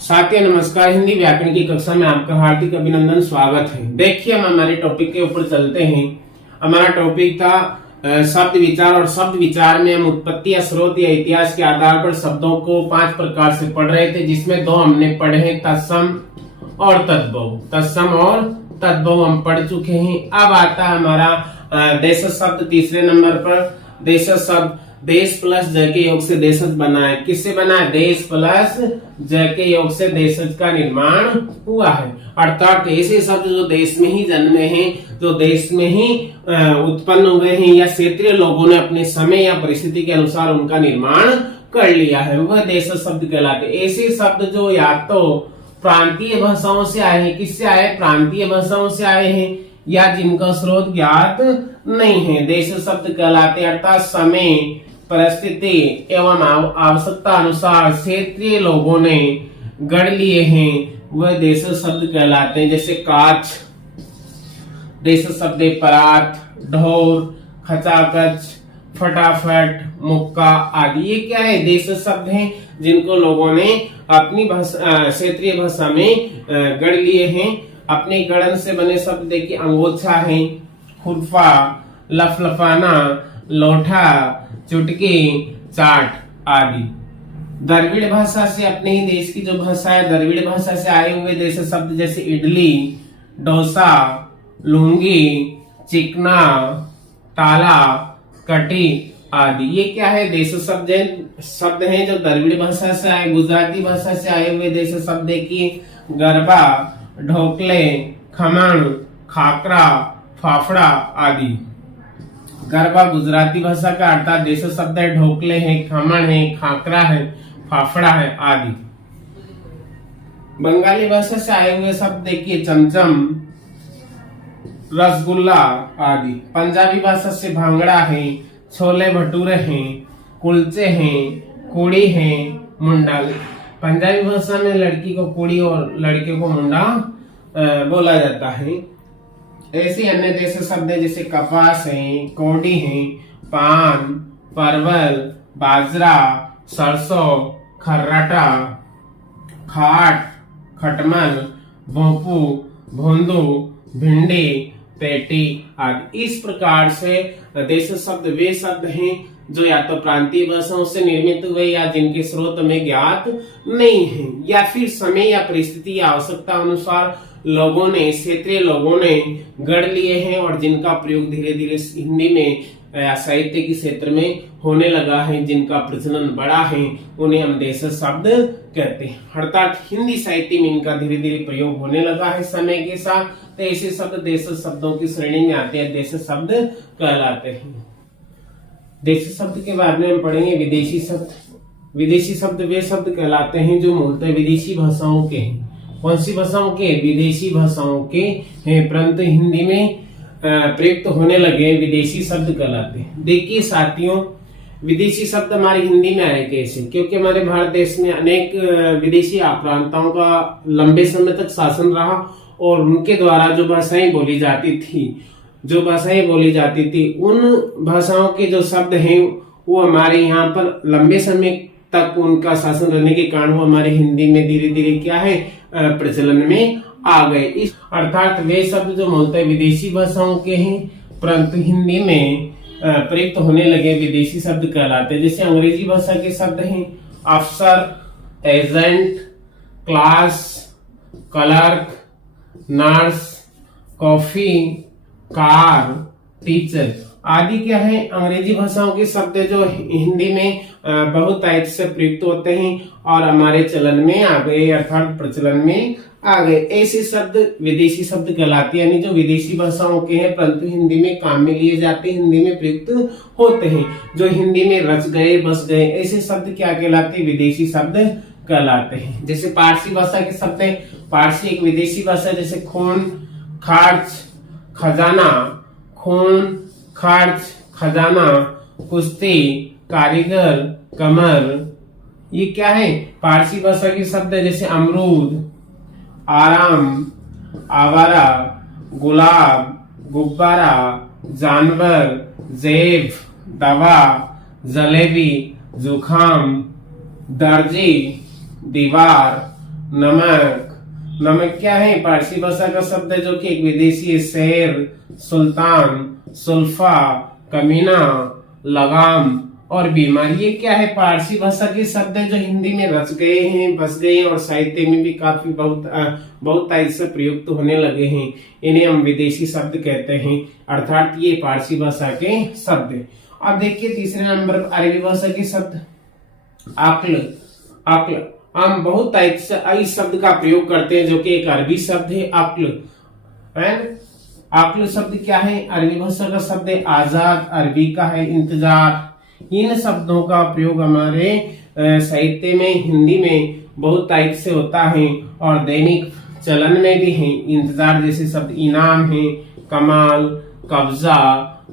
साथियों नमस्कार। हिंदी व्याकरण की कक्षा में आपका हार्दिक अभिनंदन, स्वागत है। देखिए हम हमारे टॉपिक के ऊपर चलते हैं। हमारा टॉपिक था शब्द विचार, और शब्द विचार में हम उत्पत्ति या स्रोत या इतिहास के आधार पर शब्दों को 5 प्रकार से पढ़ रहे थे, जिसमें 2 हमने पढ़े हैं, तत्सम और तद्भव। तत्सम और तद्भव हम पढ़ चुके हैं। अब आता है हमारा देशज शब्द तीसरे नंबर पर। देशज शब्द देश प्लस ज के योग से देशज बना है। किससे बना है? देश प्लस ज के योग से देशज का निर्माण हुआ है। अर्थात ऐसे शब्द जो देश में ही जन्मे हैं, जो देश में ही उत्पन्न हुए हैं, या क्षेत्रीय लोगों ने अपने समय या परिस्थिति के अनुसार उनका निर्माण कर लिया है, वह देशज शब्द कहलाते। ऐसे शब्द जो या तो प्रांतीय भाषाओं से आए हैं, किससे आए? प्रांतीय भाषाओं से आए हैं, या जिनका स्रोत ज्ञात नहीं है, देशज शब्द कहलाते। अर्थात समय, परिस्थिति एवं आवश्यकता अनुसार क्षेत्रीय लोगों ने गढ़ लिए हैं, वह देशज शब्द कहलाते हैं। जैसे काच, देशज शब्द परात, ढोर, खचाखच, फटाफट, मुक्का आदि। ये क्या है? देशज शब्द हैं, जिनको लोगों ने अपनी क्षेत्रीय भाषा में गढ़ लिए हैं। अपने गढ़न से बने शब्द देखिए, अंगोछा है, खुरफा, लफलफाना, लोठा, चुटकी, चाट आदि। द्रविड़ भाषा से, अपने ही देश की जो भाषा है द्रविड़ भाषा से आए हुए देशज शब्द जैसे इडली, डोसा, लुंगी, चिकना, ताला, कटी आदि। ये क्या है? देशज शब्द हैं जो द्रविड़ भाषा से आए। गुजराती भाषा से आए हुए देशज शब्द देखिए, गरबा, ढोकले, खमण, खाकरा, फाफड़ा आदि। गरबा गुजराती भाषा का अर्थात देशज शब्द है। ढोकले है, खमण है, खाकरा है, फाफड़ा है आदि। बंगाली भाषा से आए हुए शब्द देखिए, चमचम, रसगुल्ला आदि। पंजाबी भाषा से भांगड़ा है, छोले भटूरे हैं, कुलचे हैं, कुड़ी है, मुंडा। पंजाबी भाषा में लड़की को कुड़ी और लड़के को मुंडा बोला जाता है। ऐसे अन्य देशज शब्द है जैसे कपास है, कोडी है, पान, परवल, बाजरा, सरसों, खर्राटा, खाट, खटमल, भोंपू, भोंदू, भिंडी, पेटी आदि। इस प्रकार से देशज शब्द वे शब्द हैं जो या तो प्रांतीय भाषाओं से निर्मित हुए, या जिनके स्रोत में ज्ञात नहीं है, या फिर समय या परिस्थिति या आवश्यकता अनुसार लोगों ने, क्षेत्रीय लोगों ने गढ़ लिए हैं, और जिनका प्रयोग धीरे धीरे हिंदी में या साहित्य के क्षेत्र में होने लगा है, जिनका प्रचलन बड़ा है, उन्हें हम देशज शब्द कहते हैं। अर्थात हिंदी साहित्य में इनका धीरे धीरे प्रयोग होने लगा है समय के साथ। तो ऐसे शब्द देशज शब्दों की श्रेणी में आते हैं, देशज शब्द कहलाते हैं। देशज शब्द के बाद में हम पढ़ेंगे विदेशी शब्द। विदेशी शब्द वे शब्द कहलाते हैं जो मूलतः विदेशी भाषाओं के हैं। कौन सी भाषाओं के? विदेशी भाषाओं के हैं, परंतु हिंदी में प्रयुक्त होने लगे विदेशी शब्द कहलाते हैं। देखिए साथियों, विदेशी शब्द हमारी हिंदी में आए कैसे? क्योंकि हमारे भारत देश में अनेक विदेशी आक्रांताओं का लंबे समय तक शासन रहा, और उनके द्वारा जो भाषाएं बोली जाती थी, उन भाषाओं के जो शब्द हैं वो हमारे यहाँ पर लंबे समय तक उनका शासन रहने के कारण वो हमारे हिंदी में धीरे धीरे क्या है, प्रचलन में आ गए। इस अर्थात वे शब्द जो मूलतः विदेशी भाषाओं के हैं, परंतु हिंदी में प्रयुक्त होने लगे विदेशी शब्द कहलाते हैं। जैसे अंग्रेजी भाषा के शब्द हैं अफसर, agent, class, clerk, nurse, coffee, car, teacher आदि। क्या है? अंग्रेजी भाषाओं के शब्द जो हिंदी में बहुत आयत से प्रयुक्त होते हैं और हमारे चलन में आ गए, अर्थात प्रचलन में आ गए। ऐसे शब्द विदेशी शब्द कहलाते हैं, यानी जो विदेशी भाषाओं के हैं परंतु हिंदी में काम में लिए जाते हैं, हिंदी में प्रयुक्त होते हैं, जो हिंदी में रच गए, बस गए। ऐसे शब्द क्या कहलाते हैं? विदेशी शब्द कहलाते हैं। जैसे पारसी भाषा के शब्द है, पारसी एक विदेशी भाषा, जैसे खून, खर्च, खजाना, खून, खर्च, खजाना, कुश्ती, कारीगर, कमर। ये क्या है? पारसी भाषा के शब्द है। जैसे अमरूद, आराम, आवारा, गुलाब, गुब्बारा, जानवर, जेब, दवा, जलेबी, जुखाम, दर्जी, दीवार, नमक। नमक क्या है? पारसी भाषा का शब्द है जो कि एक विदेशी शेर, सुल्तान, सुल्फा, कमीना, लगाम और बीमार, ये क्या है? पारसी भाषा के शब्द है जो हिंदी में रच गए हैं, बस गए हैं और साहित्य में भी काफी बहुत टाइप से प्रयुक्त होने लगे हैं। इन्हें हम विदेशी शब्द कहते हैं, अर्थात ये पारसी भाषा के शब्द है। अब देखिए तीसरे नंबर पर अरबी भाषा के शब्द अक्ल। अक्ल हम बहुत टाइप से इस शब्द का प्रयोग करते हैं जो कि एक अरबी शब्द है अक्ल। अक्ल शब्द क्या है? अरबी भाषा का शब्द है आजाद, अरबी का है इंतजार। इन शब्दों का प्रयोग हमारे साहित्य में, हिंदी में बहुत टाइप से होता है और दैनिक चलन में भी है। इंतजार जैसे शब्द इनाम है, कमाल, कब्जा,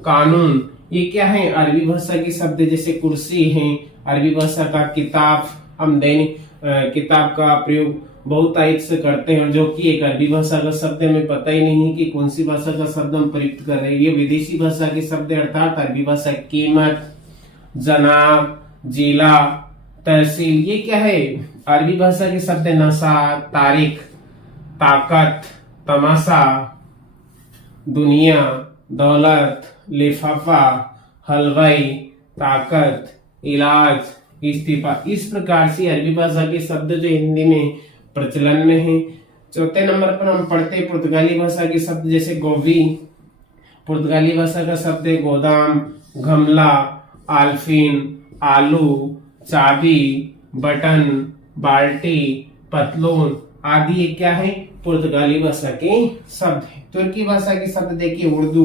कानून, ये क्या है? अरबी भाषा के शब्द जैसे कुर्सी है। अरबी भाषा का किताब, हम दैनिक किताब का प्रयोग बहुत टाइप से करते हैं और जो कि एक अरबी भाषा का शब्द है। हमें पता ही नहीं कि कौन सी भाषा का शब्द हम प्रयुक्त कर रहे हैं। ये विदेशी भाषा के शब्द है, अर्थात अरबी भाषा कीमत, जनाब, जिला, तहसील, ये क्या है? अरबी भाषा के शब्द नशा, तारीख, ताकत, तमाशा, दुनिया, दौलत, लिफाफा, हलवाई, ताकत, इलाज, इस्तीफा। इस प्रकार से अरबी भाषा के शब्द जो हिंदी में प्रचलन में है। चौथे नंबर पर हम पढ़ते पुर्तगाली भाषा के शब्द जैसे गोवी। पुर्तगाली भाषा का शब्द है गोदाम, गमला, आल्फिन, आलू, चाबी, बटन, बाल्टी, पतलून आदि। ये क्या है? पुर्तगाली भाषा के शब्द है। तुर्की भाषा के शब्द देखिए उर्दू।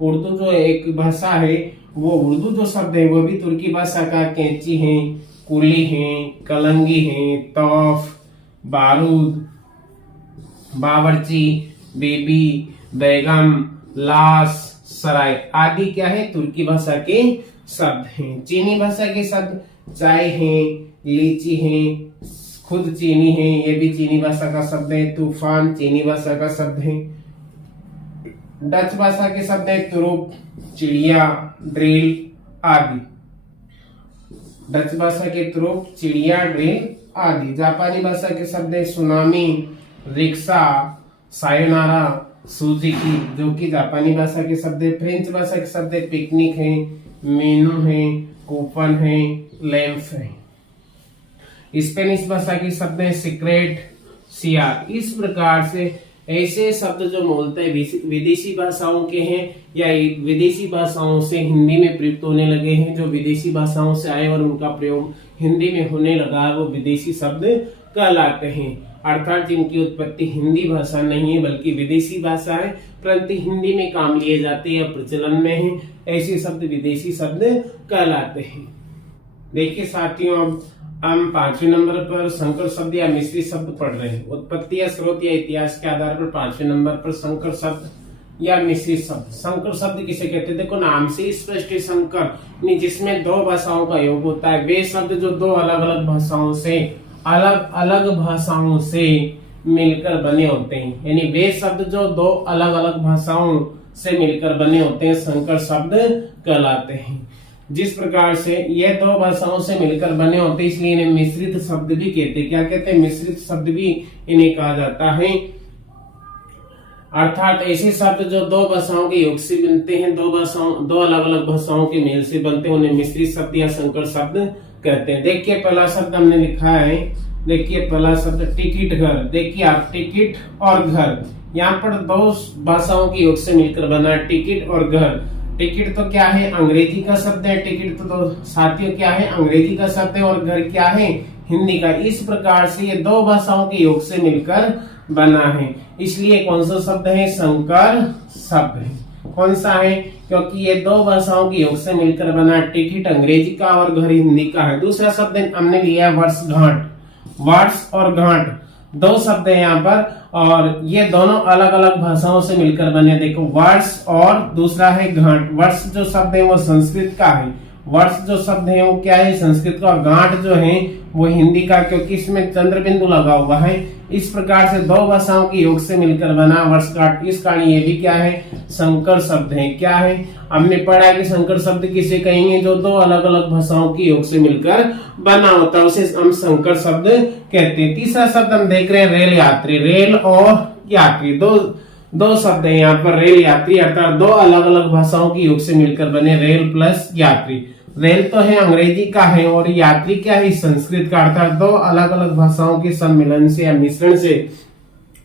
उर्दू जो एक भाषा है, वो उर्दू जो शब्द है वो भी तुर्की भाषा का कैंची है, कुली है, कलंगी है, तौफ, बारूद, बावर्ची, बेबी, बेगम, लाश, सराय आदि क्या है? तुर्की भाषा के शब्द हैं। चीनी भाषा के शब्द चाय है, लीची है, खुद चीनी है, ये भी चीनी भाषा का शब्द है। तूफान चीनी भाषा का शब्द है। डच भाषा के शब्द है तुरुप, चिड़िया, ड्रिल आदि। डच भाषा के तुरुप, चिड़िया, ड्रिल आदि। जापानी भाषा के शब्द है सुनामी, रिक्शा, सायोनारा, सुजुकी, जो कि जापानी भाषा के शब्द है। फ्रेंच भाषा के शब्द है पिकनिक है, मेनू है, कूपन है, लैंप है। स्पेनिश भाषा के शब्द है सीक्रेट, सियार। इस प्रकार से ऐसे शब्द जो मूलतः विदेशी भाषाओं के हैं या विदेशी भाषाओं से हिंदी में प्रयुक्त होने लगे हैं, जो विदेशी भाषाओं से आए और उनका प्रयोग हिंदी में होने लगा है, वो विदेशी शब्द कहलाते हैं। अर्थात जिनकी उत्पत्ति हिंदी भाषा नहीं है बल्कि विदेशी भाषा है, परंतु हिंदी में काम लिए जाते हैं, प्रचलन में है, ऐसे शब्द विदेशी शब्द कहलाते हैं। देखिए साथियों, अब हम 5वें नंबर पर संकर शब्द या मिश्रित शब्द पढ़ रहे हैं। उत्पत्ति या स्रोत या इतिहास के आधार पर 5वें नंबर पर संकर शब्द या मिश्रित शब्द। संकर शब्द किसे कहते हैं? देखो नाम से स्पष्ट है, संकर जिसमें दो भाषाओं का योग होता है। वे शब्द जो दो अलग अलग भाषाओं से मिलकर बने होते हैं, यानी वे शब्द जो दो अलग अलग भाषाओं से मिलकर बने होते हैं संकर शब्द कहलाते हैं। जिस प्रकार से ये दो भाषाओं से मिलकर बने होते हैं, इसलिए इन्हें मिश्रित शब्द भी कहते हैं। क्या कहते हैं? मिश्रित शब्द भी इन्हें कहा जाता है। अर्थात ऐसे शब्द जो दो भाषाओं के योग से बनते हैं, दो अलग अलग भाषाओं के मेल से बनते हैं, उन्हें मिश्रित शब्द या संकर शब्द कहते हैं। देखिए पहला शब्द हमने लिखा है, देखिए पहला शब्द टिकट घर। देखिए आप, टिकट और घर, यहाँ पर दो भाषाओं के योग से मिलकर बना टिकट और घर। टिकट तो क्या है? अंग्रेजी का शब्द है। टिकट तो साथियों क्या है? अंग्रेजी का शब्द है। और घर क्या है? हिंदी का। इस प्रकार से ये दो भाषाओं के योग से मिलकर बना है, इसलिए कौन सा शब्द है? संकर शब्द है। कौन सा है? क्योंकि ये दो भाषाओं के योग से मिलकर बना। टिकट अंग्रेजी का और घर हिंदी का है। दूसरा शब्द हमने लिया वर्षगांठ। वर्ष और गांठ दो शब्द है यहाँ पर, और ये दोनों अलग अलग भाषाओं से मिलकर बने। देखो वर्ष और दूसरा है गांठ। वर्ष जो शब्द है वो संस्कृत का है वर्ष जो शब्द है वो क्या है संस्कृत का, गांठ जो है वो हिंदी का, क्योंकि इसमें चंद्र बिंदु लगा हुआ है। इस प्रकार से दो भाषाओं के योग से मिलकर बना वर्षगांठ। इस कारण ये भी क्या है संकर शब्द है। क्या है, हमने पढ़ा कि संकर शब्द किसे कहेंगे, जो दो अलग अलग भाषाओं के योग से मिलकर बना होता है, उसे हम संकर शब्द कहते हैं। तीसरा शब्द हम देख रहे हैं रेल यात्री। रेल और यात्री दो शब्द है यहाँ पर। रेल यात्री अर्थात दो अलग अलग भाषाओं के योग से मिलकर बने रेल प्लस यात्री। रेल तो है अंग्रेजी का है और यात्री क्या है संस्कृत का, अर्थात दो अलग अलग भाषाओं के सम्मिलन से या मिश्रण से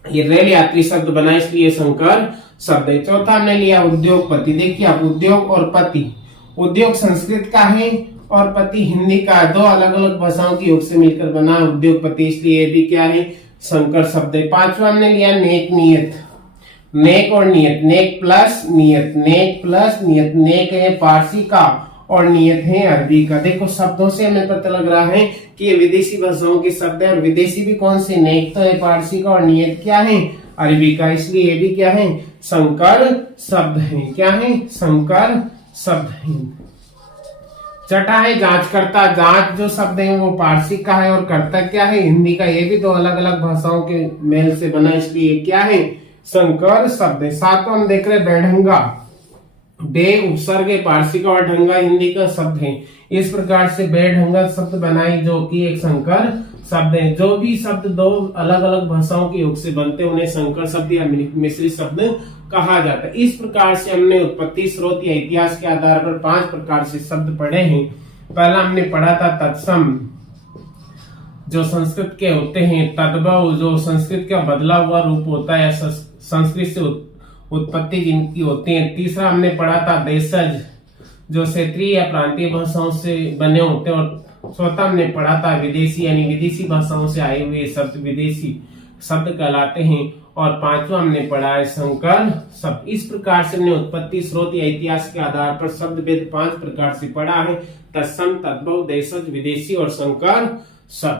ये रेल यात्री शब्द बना, इसलिए संकर शब्द है। चौथा हमने लिया उद्योगपति। देखिए आप, उद्योग और पति, उद्योग संस्कृत का है और पति हिंदी का, दो अलग अलग भाषाओं के योग से मिलकर बना उद्योगपति, इसलिए ये भी क्या है संकर शब्द है। पांचवा हमने लिया नेक नियत। नेक और नियत, नेक प्लस नियत, नेक प्लस नियत। नेक है पारसी का और नियत है अरबी का। देखो शब्दों से हमें पता लग रहा है कि ये विदेशी भाषाओं के शब्द है, और विदेशी भी कौन से, नेक तो है पारसी का और नियत क्या है अरबी का, इसलिए ये भी क्या है संकर शब्द है। क्या है संकर शब्द है। छठा है जांचकर्ता। जांच जो शब्द है वो पारसी का है और कर्ता क्या है हिंदी का, ये भी दो अलग अलग भाषाओं के मेल से बना, इसलिए क्या है संकर शब्द है। सातवां हम देख रहे बेढंगा। बे उपसर्ग पारसी का और ढंगा हिंदी का शब्द है। इस प्रकार से बेढंगा शब्द बनाई जो कि एक संकर शब्द है। जो भी शब्द दो अलग अलग भाषाओं के योग से बनते हैं उन्हें संकर शब्द या मिश्रित शब्द कहा जाता है। इस प्रकार से हमने उत्पत्ति, स्रोत या इतिहास के आधार पर 5 प्रकार से शब्द पढ़े हैं। पहला हमने पढ़ा था तत्सम, जो संस्कृत के होते हैं। तद्भव, जो संस्कृत का बदला हुआ रूप होता है, संस्कृत से उत्पत्ति जिनकी होती है। तीसरा हमने पढ़ा था देशज, जो क्षेत्रीय या प्रांतीय भाषाओं से बने होते हैं। और चौथा हमने पढ़ा था विदेशी, यानी विदेशी भाषाओं से आए हुए शब्द विदेशी शब्द कहलाते हैं। और पांचवा हमने पढ़ा है संकर शब्द। इस प्रकार से हमने उत्पत्ति, स्रोत या इतिहास के आधार पर शब्द भेद 5 प्रकार से पढ़ा है। तत्सम, तद्भव, देशज, विदेशी और संकर शब्द।